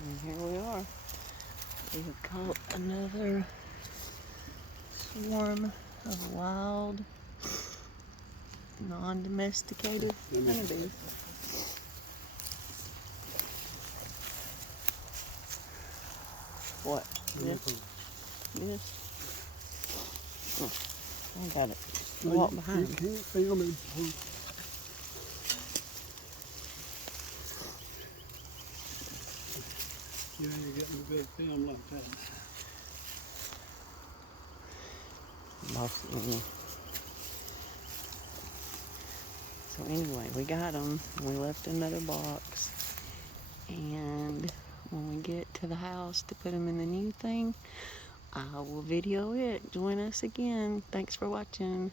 And here we are. We have caught another swarm of wild, non-domesticated honeybees. What? This? Oh, I got it. Walk behind. You can't film him. You ain't getting a big film like that. So anyway, we got them. We left another box. And when we get to the house to put them in the new thing, I will video it. Join us again. Thanks for watching.